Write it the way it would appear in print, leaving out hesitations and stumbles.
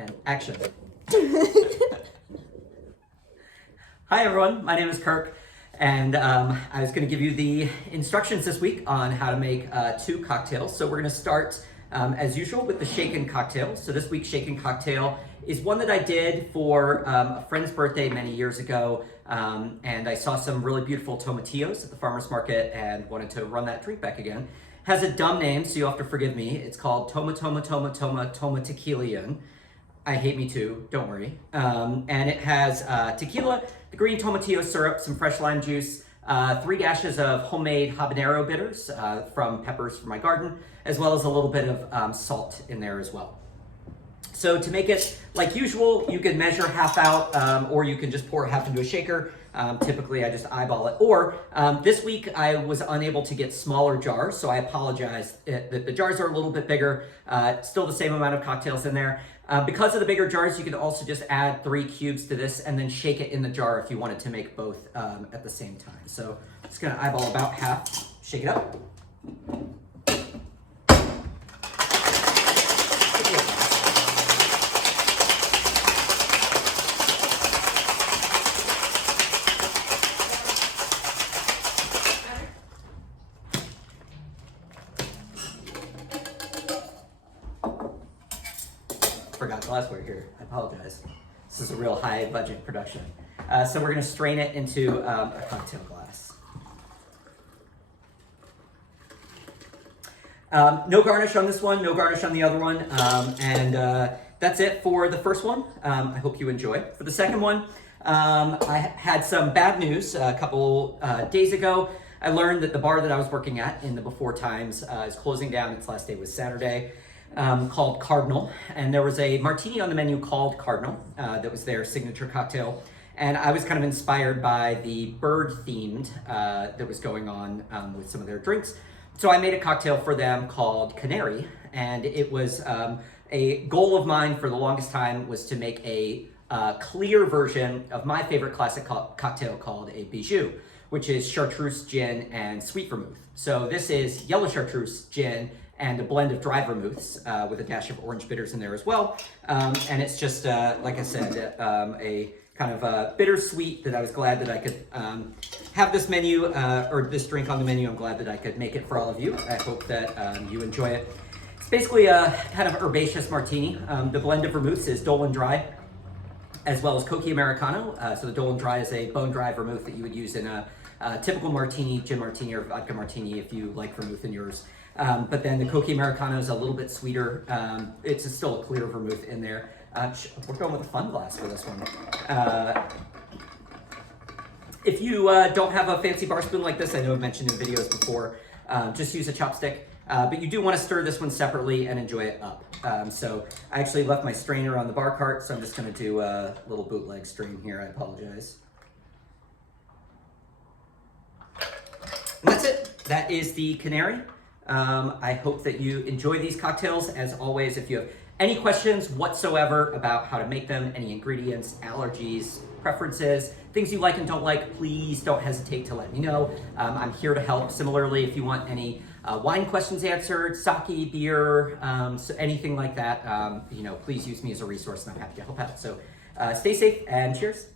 And action. Hi everyone, my name is Kirk, and I was going to give you the instructions this week on how to make 2 cocktails. So we're going to start, as usual, with the shaken cocktail. So this week's shaken cocktail is one that I did for a friend's birthday many years ago, and I saw some really beautiful tomatillos at the farmer's market and wanted to run that drink back again. Has a dumb name, so you'll have to forgive me. It's called Toma Tequila. I hate me too, don't worry. And it has tequila, the green tomatillo syrup, some fresh lime juice, 3 dashes of homemade habanero bitters from peppers from my garden, as well as a little bit of salt in there as well. So to make it like usual, you can measure half out, or you can just pour half into a shaker. Typically I just eyeball it. Or this week I was unable to get smaller jars, so I apologize that the jars are a little bit bigger, still the same amount of cocktails in there. Because of the bigger jars, you can also just add 3 cubes to this and then shake it in the jar if you wanted to make both at the same time. So I'm just gonna eyeball about half, shake it up. Forgot glassware here, I apologize. This is a real high budget production. So we're gonna strain it into a cocktail glass. No garnish on this one, no garnish on the other one. That's it for the first one. I hope you enjoy. For the second one, I had some bad news a couple days ago. I learned that the bar that I was working at in the before times is closing down. Its last day was Saturday. Called Cardinal, and there was a martini on the menu called Cardinal that was their signature cocktail, and I was kind of inspired by the bird themed that was going on with some of their drinks. So I made a cocktail for them called Canary, and it was a goal of mine for the longest time was to make a clear version of my favorite classic cocktail called a bijou, which is chartreuse gin and sweet vermouth. So this is yellow chartreuse gin and a blend of dry vermouths with a dash of orange bitters in there as well. And it's just, like I said, a kind of bittersweet that I was glad that I could have this menu, or this drink on the menu. I'm glad that I could make it for all of you. I hope that you enjoy it. It's basically a kind of herbaceous martini. The blend of vermouths is Dolan Dry, as well as Coca Americano. So the Dolan Dry is a bone-dry vermouth that you would use in a typical martini, gin martini, or vodka martini if you like vermouth in yours. But then the Coca Americano is a little bit sweeter. It's still a clear vermouth in there. We're going with a fun glass for this one. If you don't have a fancy bar spoon like this, I know I've mentioned in videos before, just use a chopstick. But you do want to stir this one separately and enjoy it up. So I actually left my strainer on the bar cart, so I'm just going to do a little bootleg strain here. I apologize. And that's it. That is the Canary. I hope that you enjoy these cocktails. As always, if you have any questions whatsoever about how to make them, any ingredients, allergies, preferences, things you like and don't like, please don't hesitate to let me know. I'm here to help. Similarly, if you want any wine questions answered, sake, beer, so anything like that, please use me as a resource and I'm happy to help out. So stay safe and cheers.